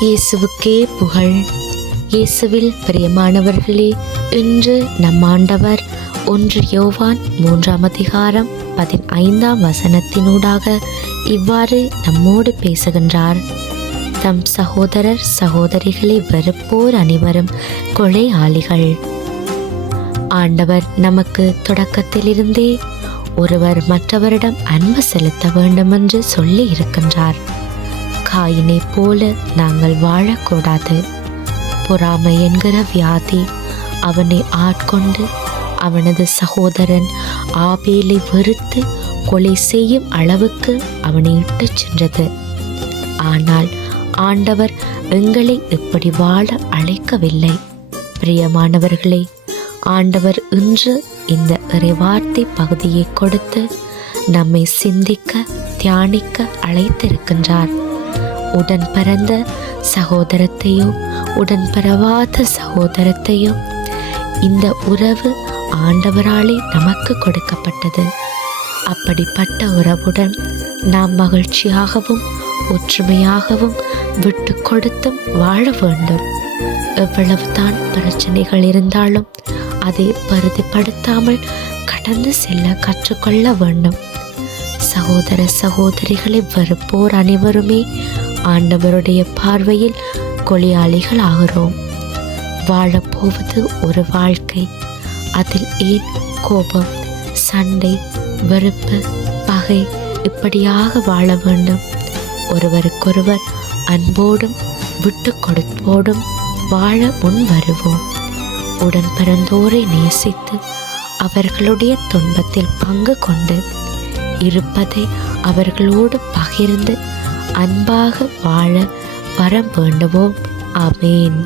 இயேசுவுக்கே புகழ். இயேசுவில் பிரியமானவர்களே இன்று நம் ஆண்டவர் ஒன்று யோவான் மூன்றாம் அதிகாரம் பதினைந்தாம் வசனத்தினூடாக இவ்வாறு நம்மோடு பேசுகின்றார். தம் சகோதரர் சகோதரிகளை வெறுப்போர் அனைவரும் கொலையாளிகள். ஆண்டவர் நமக்கு தொடக்கத்திலிருந்தே ஒருவர் மற்றவரிடம் அன்பு செலுத்த வேண்டுமென்று சொல்லி இருக்கின்றார். காயினைப் போல நாங்கள் வாழக்கூடாது. பொறாமை என்கிற வியாதி அவனை ஆட்கொண்டு அவனது சகோதரன் ஆபேலை வெறுத்து கொலை செய்யும் அளவுக்கு அவனை இட்டு சென்றது. ஆனால் ஆண்டவர் எங்களை இப்படி வாழ அழைக்கவில்லை. பிரியமானவர்களே ஆண்டவர் இன்று இந்த இறைவார்த்தை பகுதியை கொடுத்து நம்மை சிந்திக்க தியானிக்க அழைத்திருக்கின்றார். உடன் பிறந்த சகோதரத்தையோ உடன் பிறவாத சகோதரத்தையோ இந்த உறவு ஆண்டவராலே நமக்கு கொடுக்கப்பட்டது. அப்படிப்பட்ட உறவுடன் நாம் மகிழ்ச்சியாகவும் ஒற்றுமையாகவும் விட்டு கொடுத்தும் வாழ வேண்டும். எவ்வளவுதான் பிரச்சனைகள் இருந்தாலும் அதை பருதிப்படுத்தாமல் கடந்து செல்ல கற்றுக்கொள்ள வேண்டும். சகோதர சகோதரிகளை வெறுப்போர் அனைவருமே ஆண்டவருடைய பார்வையில் கொலையாளிகள் ஆகிறோம் வாழப்போவது ஒரு வாழ்க்கை. அதில் ஏன் கோபம் சண்டை வெறுப்பு பகை இப்படியாக வாழ வேண்டும்? ஒருவருக்கொருவர் அன்போடும் விட்டு கொடுப்போடும் வாழ முன் வருவோம். உடன் பிறந்தோரை நேசித்து அவர்களுடைய துன்பத்தில் பங்கு கொண்டு இருப்பதை அவர்களோடு பகிர்ந்து அன்பாக வாழ வரம் வேண்டுவோம். அமேன்